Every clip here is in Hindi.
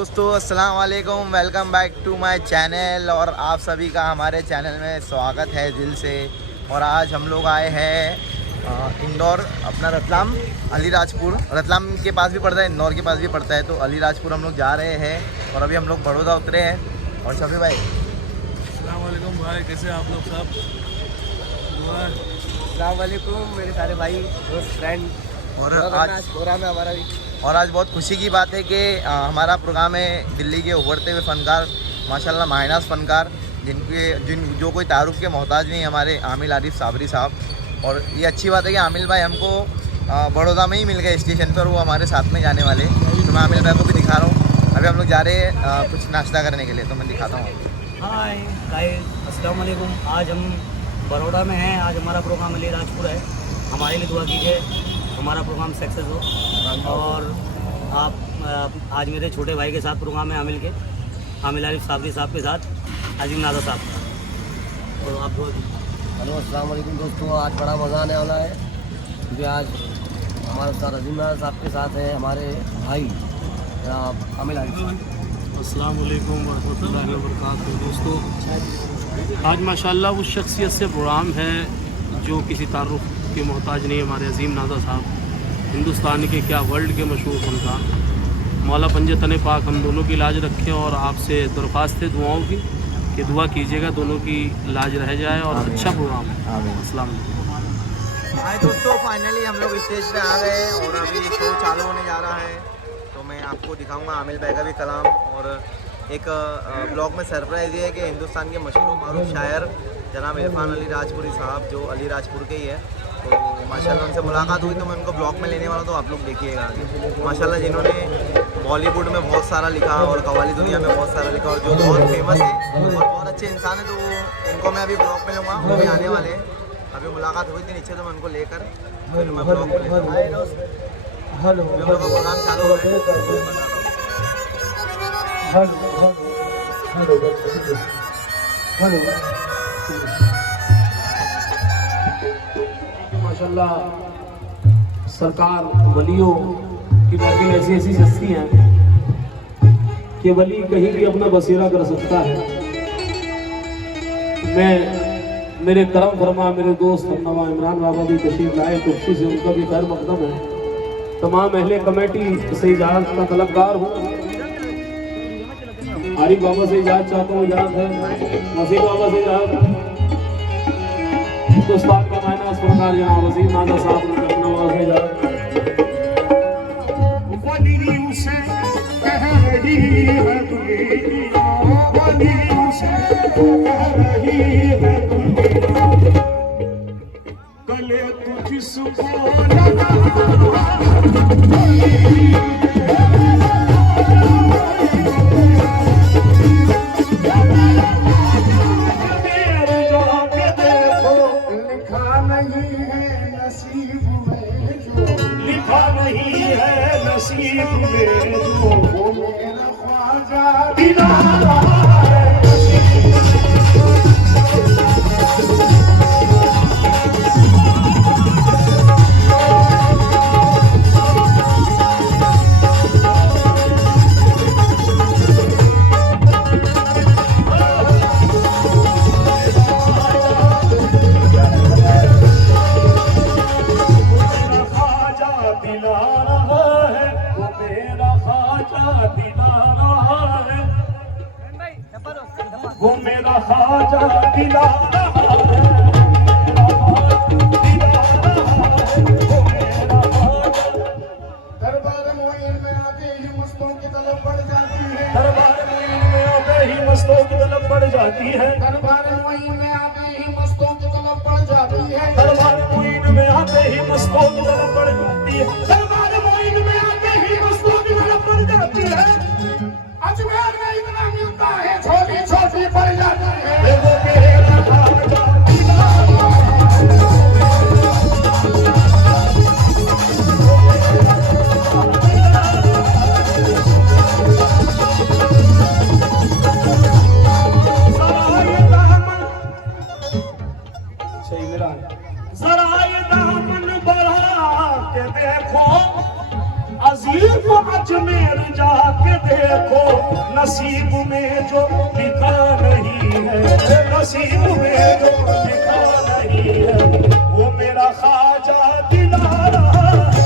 दोस्तों, अस्सलाम वालेकुम। Welcome back to my channel और आप सभी का हमारे चैनल में स्वागत है दिल से। और आज हम लोग आए हैं इंदौर, अपना रतलाम, अलीराजपुर। रतलाम के पास भी पड़ता है, इंदौर के पास भी पड़ता है, तो अलीराजपुर हम लोग जा रहे हैं। और अभी हम लोग बड़ौदा उतरे हैं। और शफी भाई, अस्सलाम वालेकुम भाई, कैसे आप लोग सब? अस्सलाम वालेकुम मेरे सारे भाई दोस्त फ्रेंड। और आज प्रोग्राम है हमारा भी। और आज बहुत खुशी की बात है कि हमारा प्रोग्राम है दिल्ली के उभरते हुए फ़नकार, माशाल्लाह माहिनाज फ़नकार, जो कोई तारुफ के मोहताज नहीं, हमारे आमिल आरिफ साबरी साहब। और ये अच्छी बात है कि आमिल भाई हमको बड़ौदा में ही मिल गए स्टेशन पर, वो हमारे साथ में जाने वाले। तो मैं आमिल भाई को भी दिखा रहा हूँ। अभी हम लोग जा रहे हैं कुछ नाश्ता करने के लिए, तो मैं दिखाता हूँ। हाय गाइस, अस्सलाम वालेकुम। आज हम बड़ौदा में हैं। आज हमारा प्रोग्राम अलीराजपुर है। हमारे लिए दुआ कीजिए, हमारा प्रोग्राम सक्सेस हो। और आप आज मेरे छोटे भाई के साथ प्रोग्राम है आमिल आरिफ साबरी साहब के साथ अजीम नादा साहब का। और आप हेलो अस्सलाम वालेकुम दोस्तों, आज बड़ा मज़ा आने वाला है क्योंकि आज हमारे साथ अजीम नादा साहब के साथ है हमारे भाई आमिल आरिफ। अस्सलाम वालेकुम वरहमतुल्लाहि वबरकातुहू। दोस्तों, आज माशाल्लाह उस शख्सियत से प्रोग्राम है जो किसी तारुफ के मोहताज नहीं, हमारे अजीम नादा साहब, हिंदुस्तान के क्या वर्ल्ड के मशहूर फनकार। मौला पंजतन पाक हम दोनों की लाज रखें। और आपसे दरख्वास्त है दुआओं की कि दुआ कीजिएगा दोनों की लाज रह जाए और अच्छा प्रोग्राम है। अस्सलाम वालेकुम। हाय दोस्तों, फाइनली हम लोग स्टेज पे आ गए हैं और अभी शो चालू होने जा रहा है। तो मैं आपको दिखाऊंगा आमिल भाई का भी कलाम। और एक ब्लॉग में सरप्राइज़ ये है कि हिंदुस्तान के मशहूर मारूफ शायर जनाब इरफान अली राजपुरी साहब, जो अलीराजपुर के ही है, तो माशाल्लाह उनसे मुलाकात हुई, तो मैं उनको ब्लॉग में लेने वाला हूँ। तो आप लोग देखिएगा आगे। माशाल्लाह जिन्होंने बॉलीवुड में बहुत सारा लिखा और कव्वाली दुनिया में बहुत सारा लिखा, और जो बहुत फेमस है और बहुत अच्छे इंसान है, तो उनको मैं अभी ब्लॉग में लूँगा। वो भी आने वाले हैं। अभी मुलाकात हुई थी नीचे, तो मैं उनको लेकर फिर मैं ब्लॉग में लेता हूँ। हेलो हम लोग का प्रोग्राम चालू हो गया है। माशाल्लाह सरकार वलियों की बातें ऐसी ऐसी हस्ती हैं कि वली कहीं भी अपना बसेरा कर सकता है। मैं मेरे करम फरमा मेरे दोस्त हमनवा इमरान बाबा भी तशरीफ लाए, खुशी से उनका भी खैर मकदम है। तमाम अहले कमेटी से इजाज़त का तलबगार हूँ। आरिफ बाबा से इजाज़त चाहता हूँ, इजाज़त है। वसीम बाबा से इजाज़त, हिंदुस्तान का मायना सरकार जनाब वसीम नादा साहब ने अपना आवाज़ में इजाज़त। वली उसे कह रही है दुनिया, वली उसे कह रही है दुनिया, गले तुझको लगा लिखा नहीं है नसीब में जो वो मेरा ख्वाजा दिलारा है। वो मेरा ख्वाजा दिला रहा है, दरबार मोइन में आते ही मस्तों की तलब बढ़ जाती है। दरबार मोइन में आते ही मस्तों की तलब बढ़ जाती है। दरबार मोइन में आते ही मस्तों की तलब बढ़ जाती है। दरबार मोइन में आते ही मस्तों की तलब बढ़ जाती है। दरबार मोइन में आते ही मस्तों की तलब बढ़ जाती है। अजमेर में इतना मिलता है, छोटी छोटी पड़ जाती है। वो मेरा ख्वाजा दिला जरा ये दामन बढ़ा के देखो अजमेर जाके देखो, नसीब में जो लिखा नहीं है, नसीब में जो लिखा नहीं है, वो मेरा ख्वाजा दिला रहा है।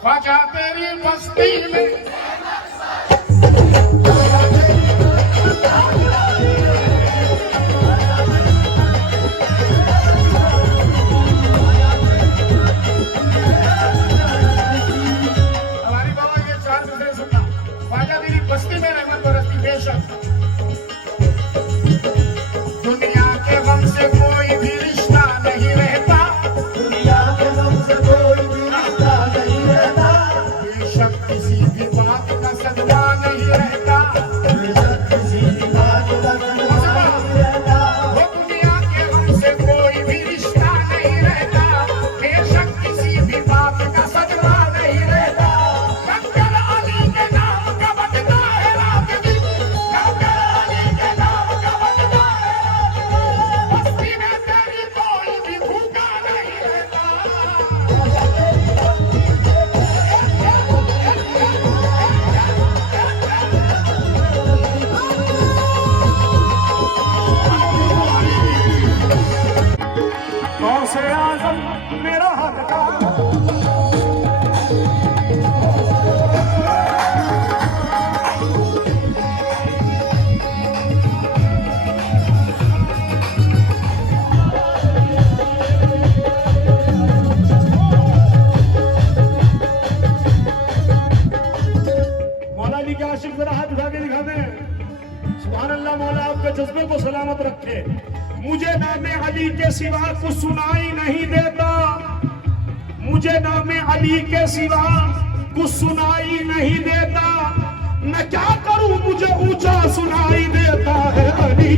ख्वाजा तेरी बस्ती में हमारी बाबा ये चार दूसरे सुनना। ख्वाजा तेरी बस्ती में रहमत बरसती बेशक, दुनिया के गम से कोई भी रिश्ता नहीं रहता, दुनिया के गम से कोई भी रिश्ता नहीं रहता, बेशक किसी भी बात का सदमा नहीं रहता, बेशक किसी भी बात का सदमा नहीं रहता, वो दुनिया के गम से कोई भी रिश्ता नहीं रहता, बेशक किसी भी बात का सदमा नहीं रहता। कंकर अली के नाम का बदला है रात दिन, कंकर अली के नाम का बदला है रात दिन, बस्ती में तेरी कोई भी भूखा नहीं रहता। गौसे आज़म मेरा हक था, मौला जी के आशिक जरा हाथ उठा के दिखा दें। सुभान अल्लाह, मौला आपके जज्बे को सलामत रखे। मुझे नामे अली के सिवा कुछ सुनाई नहीं देता, मुझे नामे अली के सिवा कुछ सुनाई नहीं देता, मैं क्या करूं मुझे ऊंचा सुनाई देता है अली।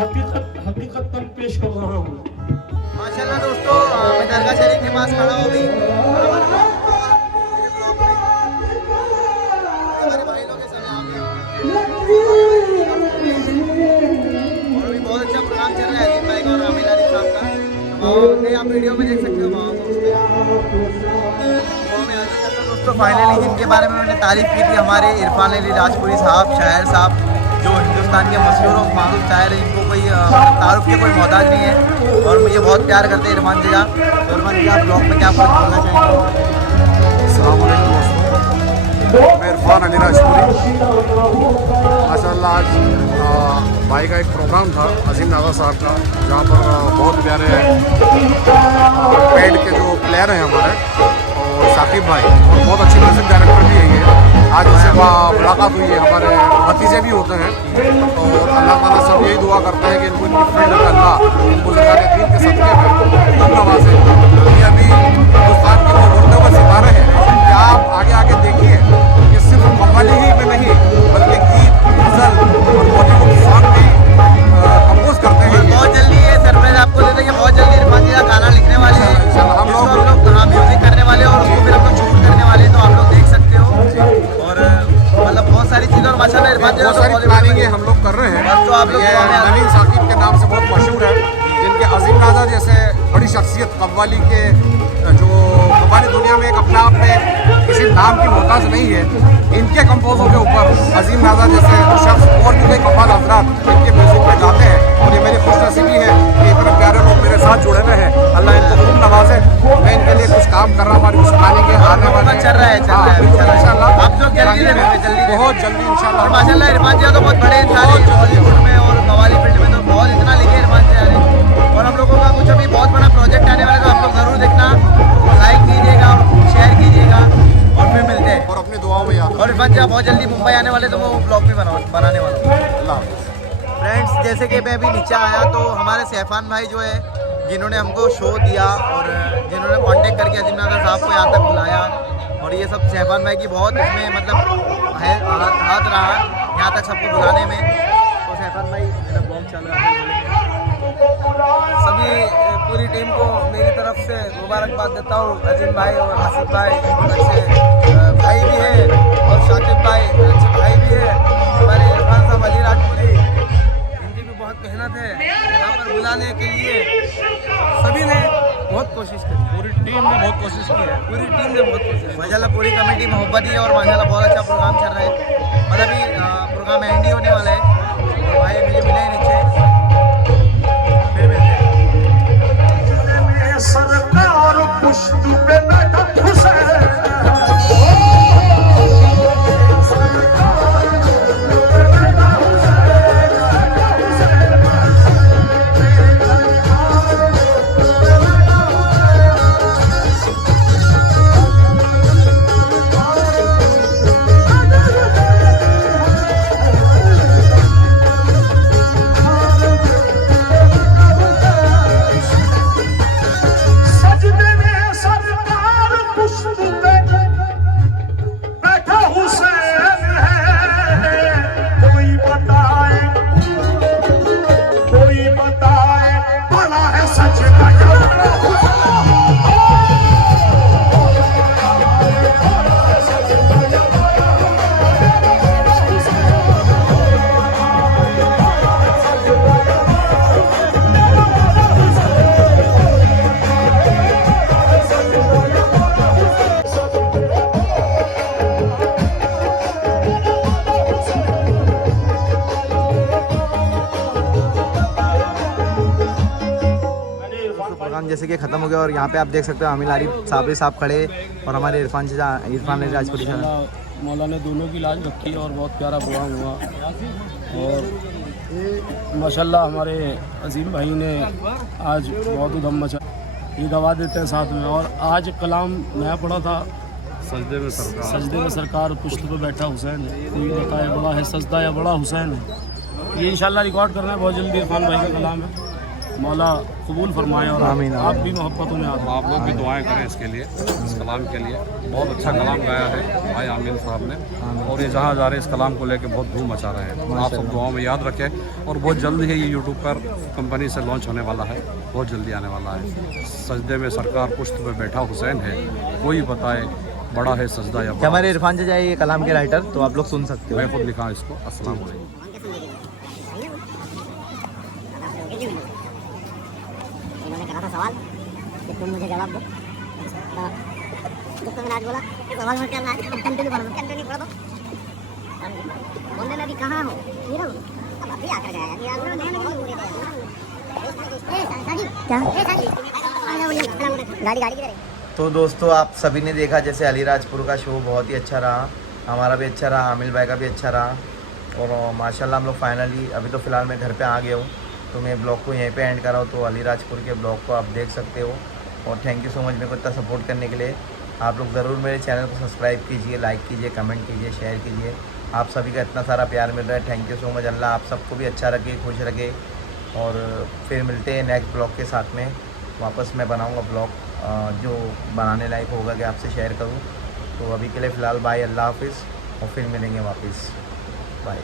हकीकत पर पेश कर रहा हूँ। माशाल्लाह दोस्तों, मैं दरगाह शरीफ के पास खड़ा हूँ अभी। हमारे भाई लोग सब यहाँ पे और अभी बहुत अच्छा प्रोग्राम चल रहा है अजीम भाई का और आमिर अली साहब का। और आप वीडियो में देख सकते हो वहाँ दोस्तों। फाइनली जिनके बारे में मैंने तारीफ की थी, हमारे इरफान अली राजपुरी साहब, शायर साहब, जो हिंदुस्तान के मशहूर और मारूफ शायर हैं, इनको कोई तारुफ के कोई मोहताज नहीं है और मुझे बहुत प्यार करते हैं इरफान जी का। इरफान जी आप ब्लॉग में क्या कुछ बोलना चाहेंगे? अस्सलाम वालेकुम दोस्तों, मैं इरफान अली राजपुरी। माशाल्लाह आज भाई का एक प्रोग्राम था अजीम नादा साहब का, जहाँ पर बहुत प्यारे पेड के जो प्लेयर हैं हमारे और साकिब भाई और बहुत अच्छे म्यूजिक डायरेक्टर भी हैं ये। आज उनसे मुलाकात हुई है, हमारे भतीजे भी होते हैं और अल्लाह ताला सब यही दुआ करते हैं कि इनको इनकी फील्ड में अल्लाह इनको ज़िंदगी दीन के सदक़े में खूब नवाजे। ये अभी हिंदुस्तान के जो उड़ते हुए सितारे हैं कि आप आगे आगे देखिए कि सिर्फ कव्वाली ही में नहीं बल्कि गीत, गज़ल और बॉलीवुड सॉन्ग भी कंपोज करते हैं। बहुत जल्दी ये सरप्राइज आपको दे देंगे, बहुत जल्दी इरफान जी का गाना लिखने वाले हैं, हम लोग म्यूजिक करने वाले और उसको फिर हम लोग शूट करने वाले हैं, तो आप लोग देख सकते हो। और मतलब बहुत सारी चीज़ें और माशाल्लाह इरफान जी बहुत सारी प्लानिंग हम लोग कर रहे हैं। जो आप लोग ये नवीन साकिब के नाम से बहुत मशहूर है, जिनके अजीम नादा जैसे बड़ी शख्सियत कव्वाली के जो कव्वाली दुनिया में एक अपने आप में किसी नाम की मोहताज नहीं है, इनके कंपोजों के ऊपर अजीम नादा जैसे शख्स और भी कई कव्वाल हजरात इनके म्यूजिक में गाते हैं। और ये मेरी खुशनसीबी है कि इतने प्यारे लोग मेरे साथ जुड़े हुए हैं। अल्लाह इनको खूब नवाजे। मैं इनके लिए कुछ काम कर रहा हूँ, हमारी कुछ प्लानिंग है आने वाला चल रहा है इंशाल्लाह। आप लोग जल्दी बहुत जल्दी इंशाल्लाह। और माशाल्लाह इरफान जी तो बहुत बड़े इंसान हैं बॉलीवुड में और कव्वाली फील्ड में, तो बहुत इतना लिखे इरफान जी ने। और हम लोगों का कुछ अभी बहुत बड़ा प्रोजेक्ट आने वाला है, तो आप लोग ज़रूर देखना, लाइक कीजिएगा और शेयर कीजिएगा और फिर मिलते हैं। और अपनी दुआओं में याद और इरफान जी बहुत जल्दी मुंबई आने वाले, तो वो ब्लॉग भी बनाने वाला हूँ। अल्लाह हाफ़िज़। फ्रेंड्स, जैसे कि मैं अभी नीचे आया तो हमारे सैफान भाई जो है, जिन्होंने हमको शो दिया और जिन्होंने कांटेक्ट करके अजीम नादा साहब को यहाँ तक बुलाया, और ये सब सैफान भाई की बहुत इसमें मतलब है हाथ रहा यहाँ तक सबको बुलाने में। तो सैफान भाई मेरा ब्लॉग चल रहा है, सभी पूरी टीम को मेरी तरफ से मुबारकबाद देता हूँ। अजीम भाई और आसिफ भाई अच्छे भाई भी है और शाकिब भाई अच्छे भाई भी है। हमारे इरफान साहब अली राजपुरी, इनकी भी बहुत मेहनत है यहाँ पर बुलाने के लिए। सभी ने बहुत कोशिश करी, पूरी टीम ने बहुत कोशिश की है, पूरी टीम ने बहुत कोशिश की। माशाल्लाह पूरी कमेटी मोहब्बत ही है और माशाल्लाह बहुत अच्छा प्रोग्राम चल रहा है। और अभी प्रोग्राम एंड ही होने वाला है। और भाई मुझे मिले नीचे, फिर मिलते हैं। सरकार पुश्त पे बैठा हुसैन, जैसे कि ख़त्म हो गया और यहाँ पे आप देख सकते हो आमिर अली साहब खड़े और हमारे इरफान अली राजपुरी साहब। मौला ने दोनों की लाज रखी और बहुत प्यारा प्रोग्राम हुआ। और माशाल्लाह हमारे अजीम भाई ने आज बहुत उधम मचा, ये गवा देते हैं साथ में। और आज कलाम नया पढ़ा था, सजदे में सरकार पुश्त पे बैठा हुसैन, कोई बताए बड़ा है सजदा या बड़ा हुसैन है। ये इंशाल्लाह रिकॉर्ड करना है बहुत जल्दी। इरफान भाई का कलाम है मौला कबूल फरमाए और आमीन, आप भी मोहब्बतों में आप आप लोग भी दुआएं करें इसके लिए, इस कलाम के लिए। बहुत अच्छा कलाम गाया है भाई आमिर साहब ने, और ये जहाँ जा रहे हैं इस कलाम को लेके बहुत धूम मचा रहे हैं। आप सब दुआओं में याद रखें, और बहुत जल्द ही ये यूट्यूब पर कंपनी से लॉन्च होने वाला है, बहुत जल्दी आने वाला है। सजदे में सरकार पुश्त पे बैठा हुसैन है, कोई बताए बड़ा है सजदा या बड़ा। हमारे इरफान चचा ये कलाम के राइटर, तो आप लोग सुन सकते हो। मैं खुद लिखा इसको। अस्सलाम वालेकुम। इन्होंने कहा था सवाल कि तुम मुझे जवाब दो, तो मैंने आज बोला सवाल मत करना, कंटिन्यू पढ़ दो। बोलने में भी कहाँ हो नीरव, अब अभी आकर गया गाड़ी किधर है? तो दोस्तों आप सभी ने देखा जैसे अलीराजपुर का शो बहुत ही अच्छा रहा, हमारा भी अच्छा रहा, आमिल भाई का भी अच्छा रहा, और माशाल्लाह हम लोग फाइनली अभी तो फ़िलहाल मैं घर पे आ गया हूँ, तो मैं ब्लॉग को यहीं पे एंड कर रहा हूँ। तो अलीराजपुर के ब्लॉग को आप देख सकते हो, और थैंक यू सो मच मेरे को इतना सपोर्ट करने के लिए। आप लोग ज़रूर मेरे चैनल को सब्सक्राइब कीजिए, लाइक कीजिए, कमेंट कीजिए, शेयर कीजिए। आप सभी का इतना सारा प्यार मिल रहा है, थैंक यू सो मच। अल्लाह आप सबको भी अच्छा रखे, खुश रखे, और फिर मिलते हैं नेक्स्ट ब्लॉग के साथ में। वापस मैं बनाऊँगा ब्लॉग जो बनाने लायक होगा कि आपसे शेयर करूँ। तो अभी के लिए फ़िलहाल बाय, अल्लाह हाफिज़, और फिर मिलेंगे वापस, बाय।